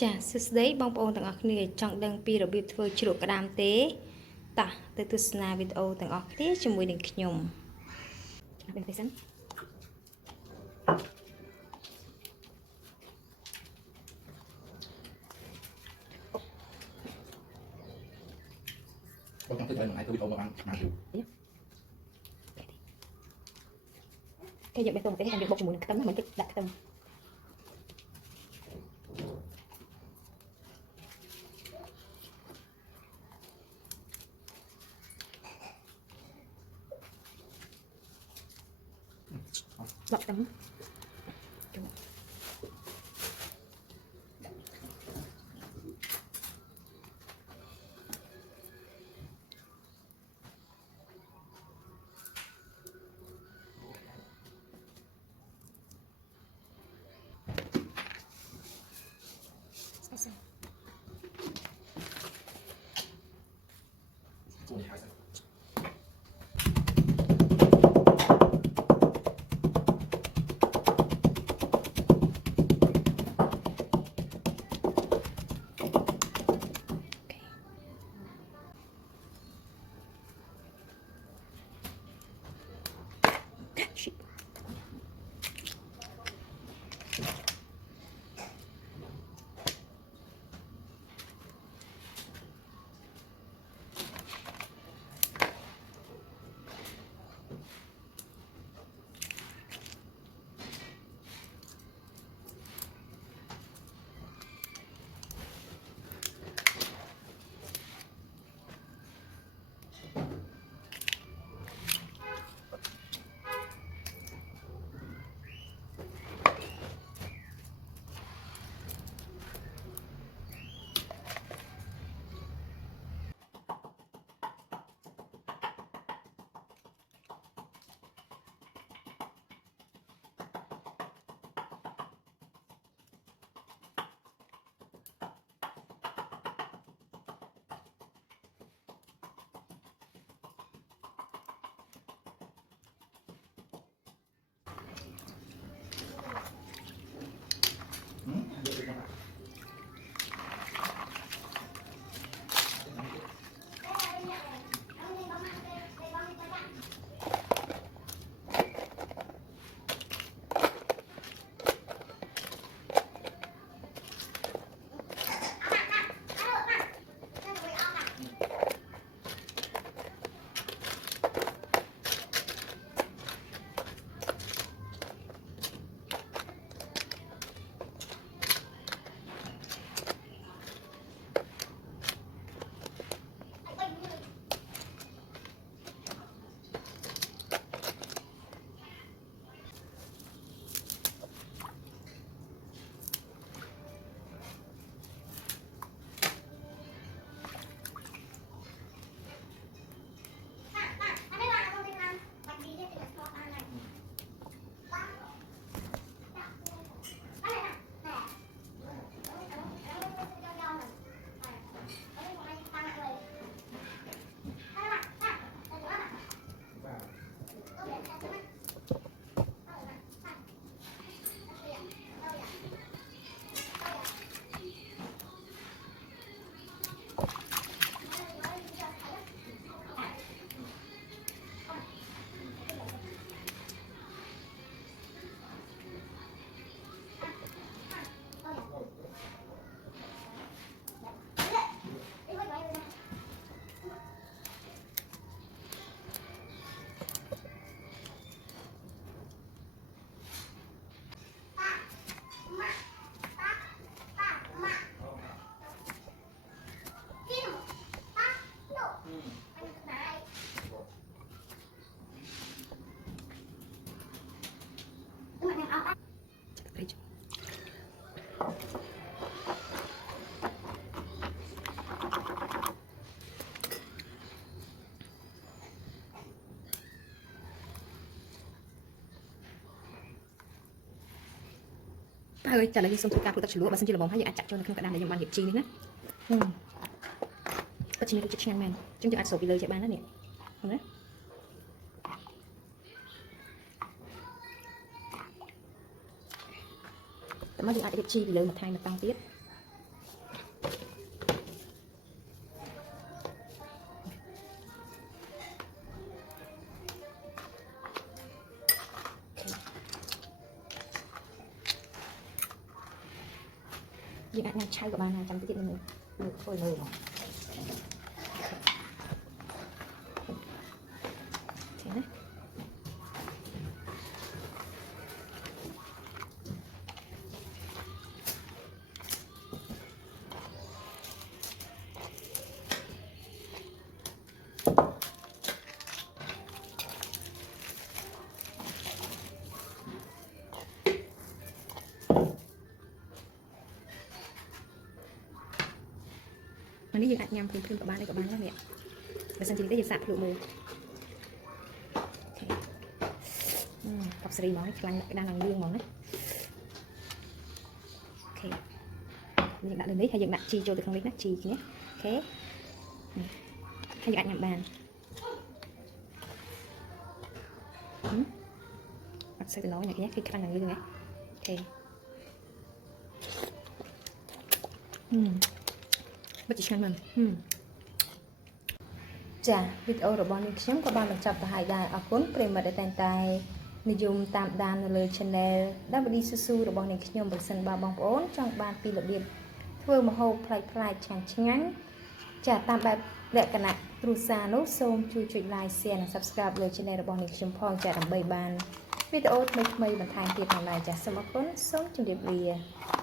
Chà, sức đấy bong bóng tầng ọc này trong đăng pi rồi bịp thôi chịu cả đám tế. Ta, tới tu sna video tầng ọc thế cho mùi đỉnh nhung. Bên phải sẵn. Con trong cái thời này tôi video mà ăn được. Cái dụng bê tông cái hàng được bọc mùi tấm mình cái đặt tông. Bọc tấm. Shit. Ba ơi, trả lời xong tôi ca phụ tắc lúa và xin chỉ là bóng hay giờ chặt cho nó không cả đàn để dùng bàn hiệp chi nữa. Tất nhiên tôi chắc men, chúng tôi ăn sổ vì lời chạy ban đó nè. Không đấy. Tao mới dùng ăn hiệp chi vì lời một thai mà tăng tiết. យើងអាចញ៉ាំឆៅក៏បានដែរចាំតិចមើលធ្វើមើលមកឃើញណានេះយើងអាចញ៉ាំភ្លាមៗក៏បានដែរក៏បានដែរនេះបើសិនជានេះយើងសាកភ្លក់មើលកប់សេរីហ្មងខ្លាំងដានឡើងលឿងហ្មងណាអូខេយើងដាក់លើនេះហើយយើងដាក់ជីចូលទៅក្នុងនេះណាជីនេះអូខេហើយយើងអាចញ៉ាំបានអត់សូវទៅណយនេះគឺខ្លាំងឡើងលឿងណាអូខេបិទឆ្ងាញ់មែនចាវីដេអូរបស់នេះខ្ញុំក៏បានបញ្ចប់ទៅហើយដែរអរគុណប្រិយមិត្តដែលតែងតែនិយមតាមដាននៅលើ Channel WD Susu របស់នេះខ្ញុំបើសិនបើបងប្អូនចង់បានពីរបៀបធ្វើម្ហូបប្លែកៗឆ្ងាញ់ចាតាមបែបលក្ខណៈគ្រួសារនោះសូមជួយចុច Like Share និង Subscribe លើ Channel របស់នេះខ្ញុំផងចាដើម្បីបានវីដេអូថ្មីៗបន្ថែមទៀតផងដែរចាសូមអរគុណសូមជម្រាបលា